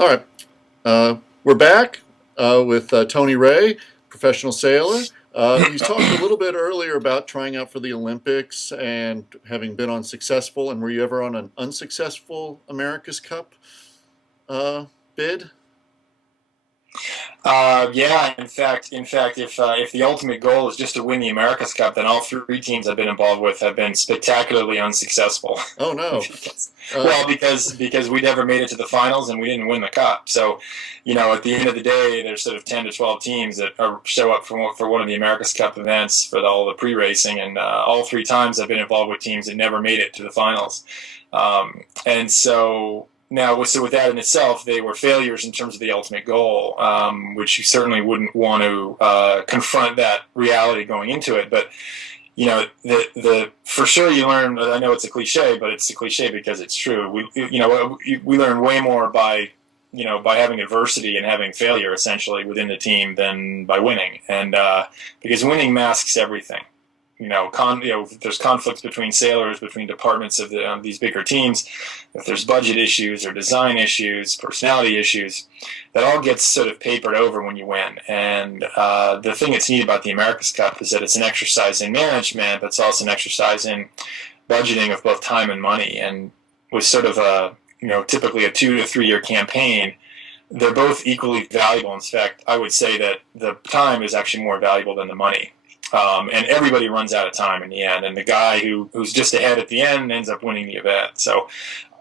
All right. We're back with Tony Ray, professional sailor. You talked a little bit earlier about trying out for the Olympics and having been on successful. And were you ever on an unsuccessful America's Cup bid? Yeah. In fact, if the ultimate goal is just to win the America's Cup, then all three teams I've been involved with have been spectacularly unsuccessful. Oh no. because, Uh, well, because we never made it to the finals and we didn't win the cup. So, at the end of the day, there's sort of 10 to 12 teams that show up for one of the America's Cup events for all the pre-racing, and all three times I've been involved with teams that never made it to the finals. And so now, so with that in itself, they were failures in terms of the ultimate goal, which you certainly wouldn't want to confront that reality going into it. But the for sure you learn. I know it's a cliche, but it's a cliche because it's true. We learn way more by having adversity and having failure essentially within the team than by winning, and because winning masks everything. If there's conflicts between sailors, between departments of these bigger teams, if there's budget issues or design issues, personality issues, that all gets sort of papered over when you win. And the thing that's neat about the America's Cup is that it's an exercise in management, but it's also an exercise in budgeting of both time and money. And with sort of typically a 2 to 3 year campaign, they're both equally valuable. In fact, I would say that the time is actually more valuable than the money. And everybody runs out of time in the end, and the guy who's just ahead at the end ends up winning the event. So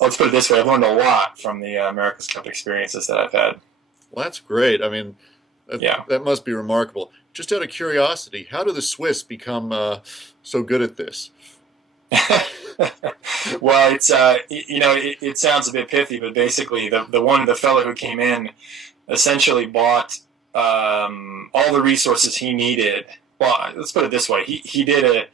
let's put it this way: I've learned a lot from the America's Cup experiences that I've had. well, that's great. I mean, that, Yeah. that must be remarkable. Just out of curiosity, how do the Swiss become so good at this? Well, it sounds a bit pithy, but basically the fellow who came in essentially bought all the resources he needed. Well, let's put it this way: he did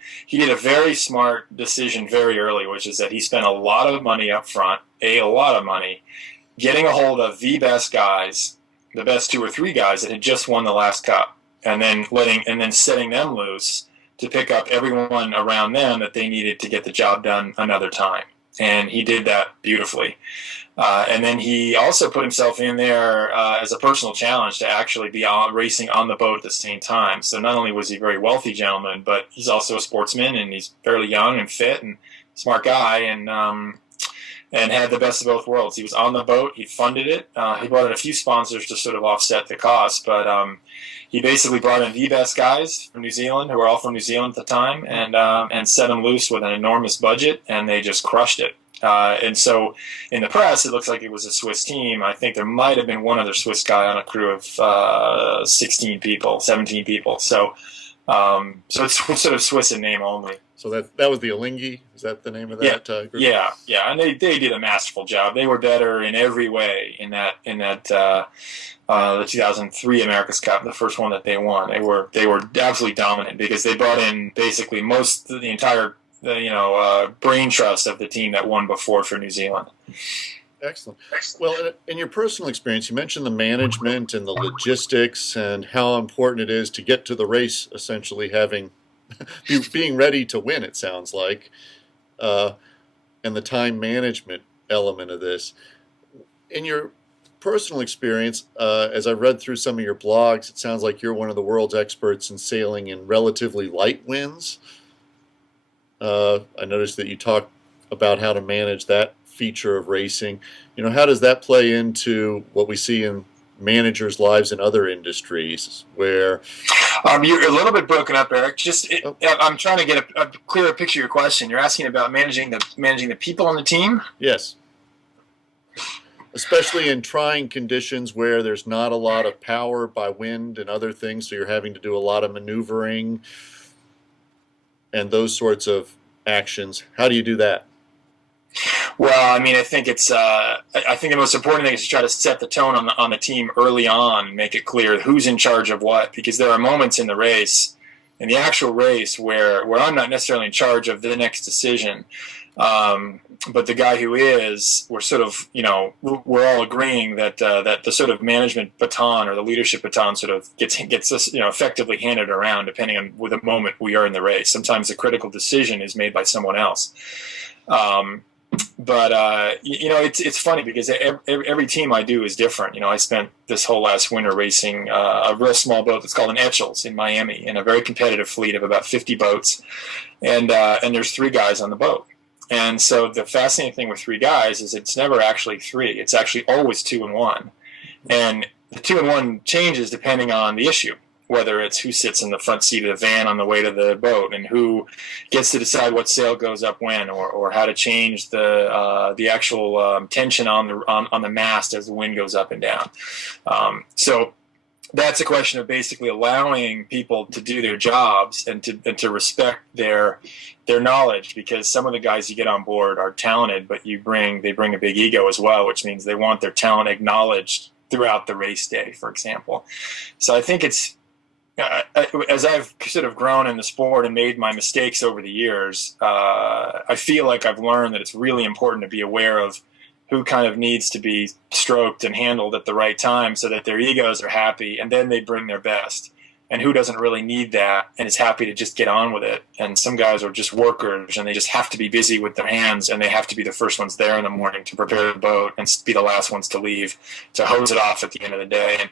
a very smart decision very early, which is that he spent a lot of money up front, a lot of money, getting a hold of the best guys, the best two or three guys that had just won the last cup, and then setting them loose to pick up everyone around them that they needed to get the job done another time. And he did that beautifully. And then he also put himself in there as a personal challenge to actually be racing on the boat at the same time. So not only was he a very wealthy gentleman, but he's also a sportsman, and he's fairly young and fit and smart guy, and had the best of both worlds. He was on the boat. He funded it. He brought in a few sponsors to sort of offset the cost, but he basically brought in the best guys from New Zealand, who were all from New Zealand at the time, and set them loose with an enormous budget, and they just crushed it. And so in the press, it looks like it was a Swiss team. I think there might have been one other Swiss guy on a crew of 16 people, 17 people. So it's sort of Swiss in name only. So that was the Alinghi. Is that the name of Yeah, that group? yeah, and they did a masterful job. They were better in every way in that the 2003 America's Cup, the first one that they won. They were absolutely dominant because they brought in basically most of the entire brain trust of the team that won before for New Zealand. Excellent. Well, in your personal experience, you mentioned the management and the logistics and how important it is to get to the race, essentially being ready to win, it sounds like, and the time management element of this. In your personal experience, as I read through some of your blogs, it sounds like you're one of the world's experts in sailing in relatively light winds. I noticed that you talk about how to manage that feature of racing. How does that play into what we see in managers' lives in other industries where You're a little bit broken up, Eric. oh, I'm trying to get a clearer picture of your question. You're asking about managing the people on the team. yes, especially in trying conditions where there's not a lot of power by wind and other things, so you're having to do a lot of maneuvering and those sorts of actions. How do you do that? Well, I mean, I think I think the most important thing is to try to set the tone on the team early on, and make it clear who's in charge of what, because there are moments in the race, in the actual race, where I'm not necessarily in charge of the next decision, but the guy who is, we're all agreeing that that the sort of management baton or the leadership baton sort of gets us effectively handed around depending on with the moment we are in the race. Sometimes the critical decision is made by someone else. But it's funny because every team I do is different. I spent this whole last winter racing a real small boat that's called an Etchells in Miami, in a very competitive fleet of about 50 boats, and there's 3 guys on the boat. And so the fascinating thing with 3 guys is it's never actually 3. It's actually always 2 and 1, and the 2 and 1 changes depending on the issue, whether it's who sits in the front seat of the van on the way to the boat, and who gets to decide what sail goes up when, or how to change the actual tension on the mast as the wind goes up and down. So that's a question of basically allowing people to do their jobs and to respect their knowledge, because some of the guys you get on board are talented, but they bring a big ego as well, which means they want their talent acknowledged throughout the race day, for example. So I think it's, as I've sort of grown in the sport and made my mistakes over the years, I feel like I've learned that it's really important to be aware of who kind of needs to be stroked and handled at the right time so that their egos are happy and then they bring their best, and who doesn't really need that and is happy to just get on with it. And some guys are just workers and they just have to be busy with their hands, and they have to be the first ones there in the morning to prepare the boat and be the last ones to leave, to hose it off at the end of the day.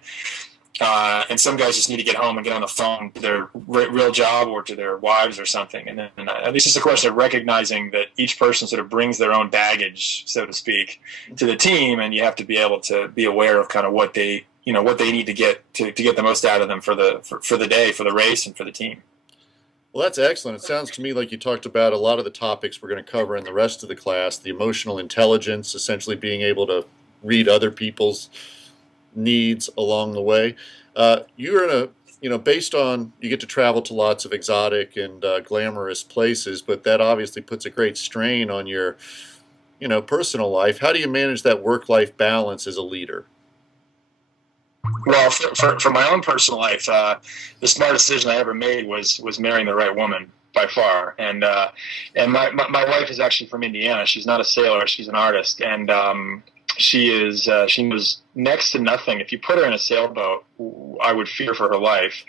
And some guys just need to get home and get on the phone to their real job or to their wives or something. And it's just a question of recognizing that each person sort of brings their own baggage, so to speak, to the team, and you have to be able to be aware of kind of what they need to get to get the most out of them for the day, for the race, and for the team. Well, that's excellent. It sounds to me like you talked about a lot of the topics we're going to cover in the rest of the class: the emotional intelligence, essentially being able to read other people's needs along the way. You're in a, based on, you get to travel to lots of exotic and glamorous places, but that obviously puts a great strain on your, personal life. How do you manage that work-life balance as a leader? Well, for my own personal life, the smartest decision I ever made was marrying the right woman, by far. And my wife is actually from Indiana. She's not a sailor. She's an artist. And she knows next to nothing. If you put her in a sailboat, I would fear for her life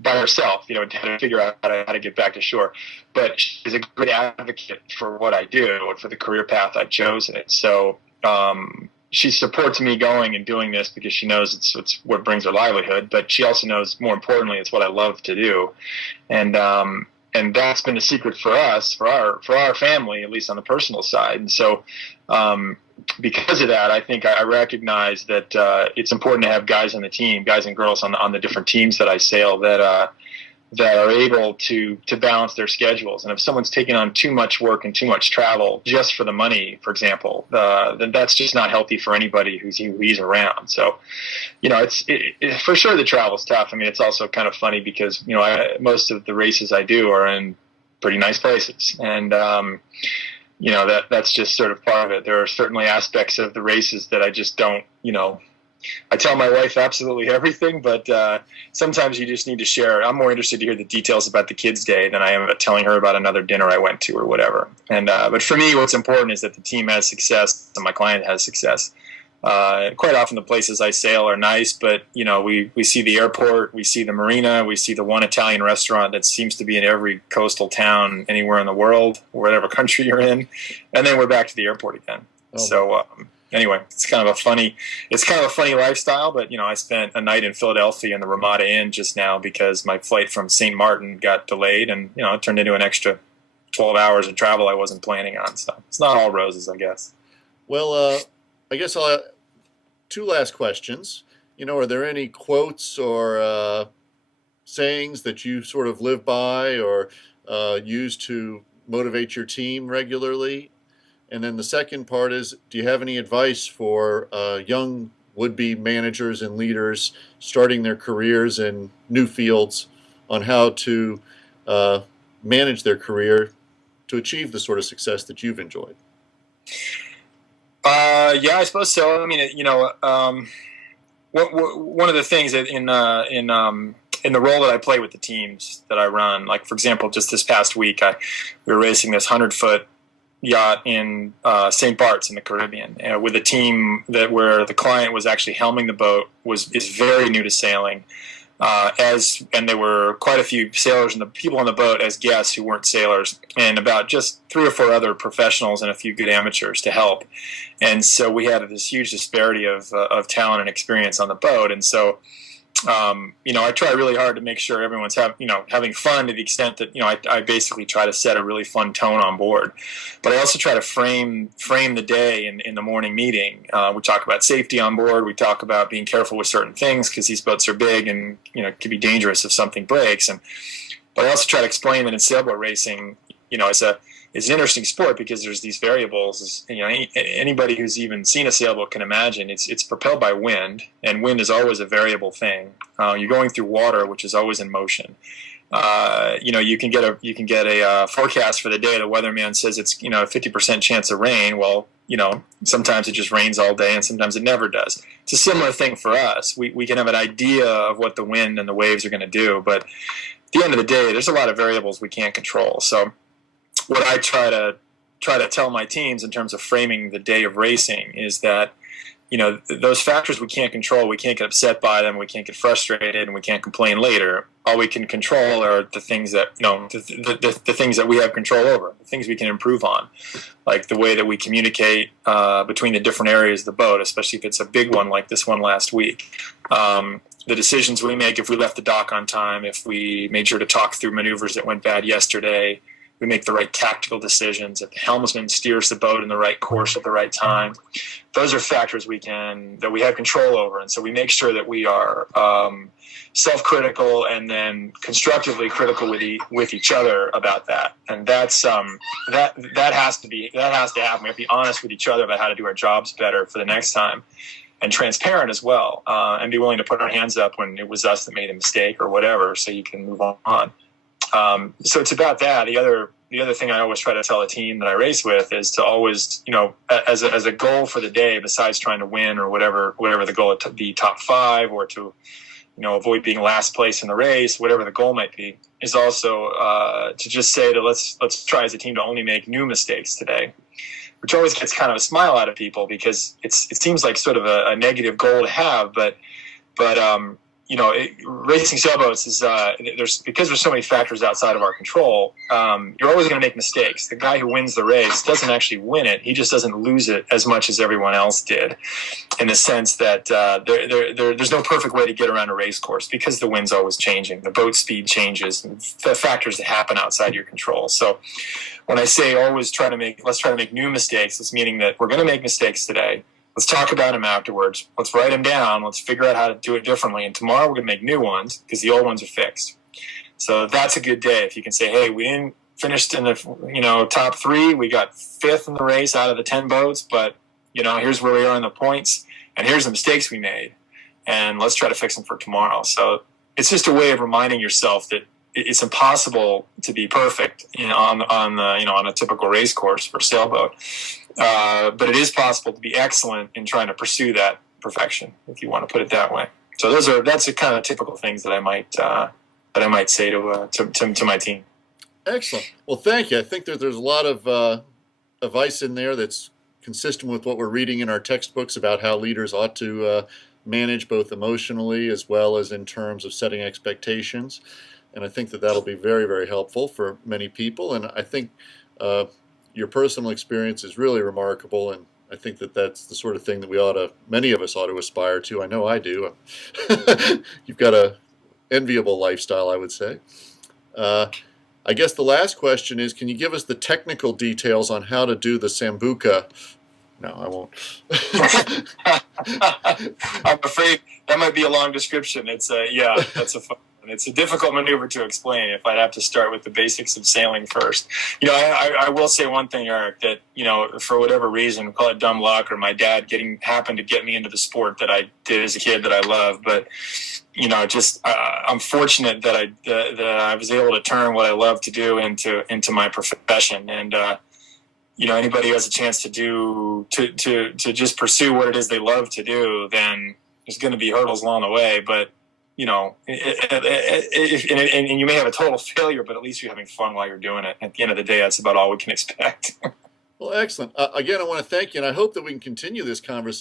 by herself, to figure out how to get back to shore. But she's a great advocate for what I do and for the career path I've chosen. So she supports me going and doing this because she knows it's what brings her livelihood. But she also knows, more importantly, it's what I love to do. And that's been the secret for us, for our family, at least on the personal side. And so, because of that, I think I recognize that it's important to have guys on the team, guys and girls on the different teams that I sail, that are able to balance their schedules. And if someone's taking on too much work and too much travel just for the money, for example, then that's just not healthy for anybody who he's around. So, it's for sure the travel's tough. I mean, it's also kind of funny because, most of the races I do are in pretty nice places. And, that's just sort of part of it. There are certainly aspects of the races that I just don't, I tell my wife absolutely everything, but sometimes you just need to share. I'm more interested to hear the details about the kids' day than I am about telling her about another dinner I went to or whatever. And but for me, what's important is that the team has success and my client has success. Quite often the places I sail are nice, but we see the airport, we see the marina, we see the one Italian restaurant that seems to be in every coastal town anywhere in the world, whatever country you're in, and then we're back to the airport again. Oh. So anyway, it's kind of a funny lifestyle. But I spent a night in Philadelphia in the Ramada Inn just now because my flight from St. Martin got delayed, and it turned into an extra 12 hours of travel I wasn't planning on. So it's not all roses, I guess. Well, I guess I'll have 2 last questions. Are there any quotes or sayings that you sort of live by or use to motivate your team regularly? And then the second part is, do you have any advice for young would-be managers and leaders starting their careers in new fields on how to manage their career to achieve the sort of success that you've enjoyed? Yeah, I suppose so. I mean, one of the things that in the role that I play with the teams that I run, like for example, just this past week, we were racing this 100-foot yacht in St. Bart's in the Caribbean with a team where the client was actually helming the boat, is very new to sailing. and there were quite a few sailors and the people on the boat as guests who weren't sailors, and about just 3 or 4 other professionals and a few good amateurs to help. And so we had this huge disparity of talent and experience on the boat. And so, I try really hard to make sure everyone's having fun to the extent that, I basically try to set a really fun tone on board. But I also try to frame the day in the morning meeting. We talk about safety on board. We talk about being careful with certain things because these boats are big and, it can be dangerous if something breaks. But I also try to explain that in sailboat racing, it's an interesting sport because there's these variables. Anybody who's even seen a sailboat can imagine it's propelled by wind, and wind is always a variable thing. You're going through water, which is always in motion. You can get a forecast for the day. The weatherman says it's 50% chance of rain. Well, sometimes it just rains all day, and sometimes it never does. It's a similar thing for us. We can have an idea of what the wind and the waves are going to do, but at the end of the day, there's a lot of variables we can't control. So what I try to tell my teams in terms of framing the day of racing is that, those factors we can't control, we can't get upset by them, we can't get frustrated, and we can't complain later. All we can control are the things that, the things that we have control over, the things we can improve on, like the way that we communicate between the different areas of the boat, especially if it's a big one like this one last week. The decisions we make if we left the dock on time, if we made sure to talk through maneuvers that went bad yesterday, we make the right tactical decisions, if the helmsman steers the boat in the right course at the right time. Those are factors that we have control over. And so we make sure that we are self-critical and then constructively critical with each other about that. And that's that has to happen. We have to be honest with each other about how to do our jobs better for the next time, and transparent as well, and be willing to put our hands up when it was us that made a mistake or whatever, so you can move on. So it's about that. The other thing I always try to tell a team that I race with is to always, as a goal for the day, besides trying to win or whatever the goal, to be top 5 or to, avoid being last place in the race, whatever the goal might be, is also to just say that let's try as a team to only make new mistakes today, which always gets kind of a smile out of people because it seems like sort of a negative goal to have, but racing sailboats is because there's so many factors outside of our control. You're always going to make mistakes. The guy who wins the race doesn't actually win it; he just doesn't lose it as much as everyone else did. In the sense that there's no perfect way to get around a race course because the wind's always changing, the boat speed changes, and the factors that happen outside your control. So when I say let's try to make new mistakes, it's meaning that we're going to make mistakes today. Let's talk about them afterwards. Let's write them down. Let's figure out how to do it differently. And tomorrow we're going to make new ones because the old ones are fixed. So that's a good day if you can say, hey, we didn't finish in the top 3. We got 5th in the race out of the 10 boats, but here's where we are in the points, and here's the mistakes we made, and let's try to fix them for tomorrow. So it's just a way of reminding yourself that it's impossible to be perfect on a typical race course for a sailboat. But it is possible to be excellent in trying to pursue that perfection, if you want to put it that way. So that's the kind of typical things that I might say to my team. Excellent. Well, thank you. I think that there's a lot of advice in there that's consistent with what we're reading in our textbooks about how leaders ought to manage both emotionally as well as in terms of setting expectations. And I think that that'll be very, very helpful for many people. And I think your personal experience is really remarkable, and I think that that's the sort of thing that many of us ought to aspire to. I know I do. You've got a enviable lifestyle, I would say. I guess the last question is, can you give us the technical details on how to do the Sambuca? No, I won't. I'm afraid that might be a long description. That's a fun. And it's a difficult maneuver to explain if I'd have to start with the basics of sailing first. I will say one thing, Eric, that, for whatever reason, call it dumb luck or my dad happened to get me into the sport that I did as a kid that I love. But, I'm fortunate that I was able to turn what I love to do into my profession. And, anybody who has a chance to just pursue what it is they love to do, then there's going to be hurdles along the way. But, and you may have a total failure, but at least you're having fun while you're doing it. At the end of the day, that's about all we can expect. Well, excellent. Again, I want to thank you, and I hope that we can continue this conversation